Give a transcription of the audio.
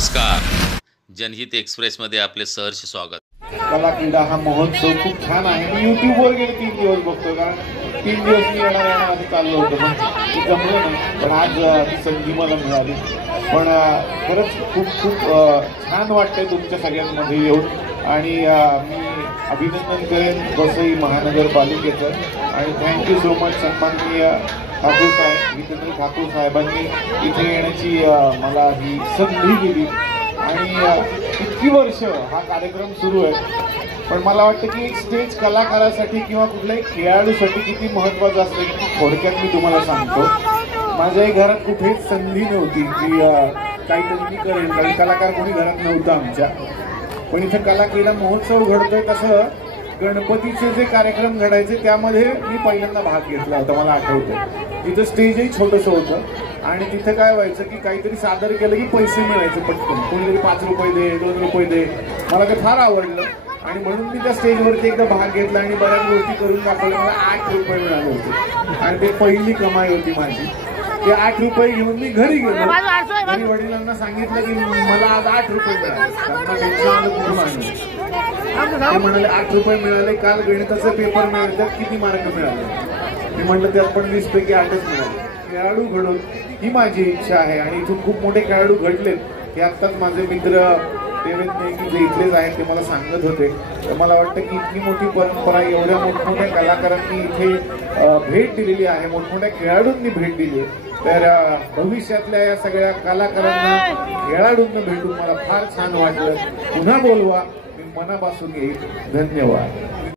नमस्कार. जनहित एक्सप्रेसमध्ये आपले सहर्ष स्वागत. कला क्रीडा हा महोत्सव खूप छान आहे. मी युट्यूबवर गेले 3 दिवस बघतो, कारण 3 दिवस मी येणार चाललो होतो, पण ते जमलं नाही. पण आज ती संधी मला मिळाली. पण खरंच खूप खूप छान वाटतंय तुमच्या सगळ्यांमध्ये येऊन. आणि मी अभिनंदन करेन वसई महानगरपालिकेचं. आणि थँक्यू सो मच सन्माननीय ठाकूर साहेब, जितेंद्र ठाकूर साहेबांनी इथे येण्याची मला ही संधी दिली. आणि इतकी वर्ष हा कार्यक्रम सुरू आहे. पण मला वाटतं की एक स्टेज कलाकारासाठी किंवा कुठल्याही खेळाडूसाठी किती महत्त्वाचं असतं की थोडक्यात मी तुम्हाला सांगतो. माझ्याही घरात कुठेच संधी नव्हती की काहीतरी मी करेन, कारण कलाकार कोणी घरात नव्हतं आमच्या. पण इथं कला क्रीडा महोत्सव घडतोय. तसं गणपतीचे जे कार्यक्रम घडायचे त्यामध्ये मी पहिल्यांदा भाग घेतला होता, मला आठवतं. तिथं स्टेजही छोटंसं होतं आणि तिथं काय व्हायचं की काहीतरी सादर केलं की पैसे मिळायचे पटकन. कोणीतरी 5 रुपये दे, 2 रुपये दे. मला ते फार आवडलं आणि म्हणून मी त्या स्टेजवरती एकदा भाग घेतला आणि बऱ्याच गोष्टी करून दाखवल्या. मला 8 रुपये मिळाले होते आणि ते पहिली कमाई होती माझी. ते 8 रुपये घेऊन मी घरी गेलो आणि वडिलांना सांगितलं की मला आज 8 रुपये मिळाले. ते म्हणाले 8 रुपये मिळाले, काल गणिताचा पेपर मिळाले, त्यात किती मार्क मिळाले? मी म्हटलं त्यात पण 20 पैकी 8च मिळाले. खेळाडू घडून ही माझी इच्छा आहे आणि इथून खूप मोठे खेळाडू घडलेत. हे आत्ताच माझे मित्र देवेंद्र की जे इथलेच आहेत ते मला सांगत होते. तर मला वाटतं की इतकी मोठी परंपरा, एवढ्या मोठमोठ्या कलाकारांनी इथे भेट दिलेली आहे, मोठमोठ्या खेळाडूंनी भेट दिली. तर भविष्यातल्या या सगळ्या कलाकारांना, खेळाडूंना भेटून मला फार छान वाटलं. पुन्हा बोलवा, मी मनापासून येईल. धन्यवाद.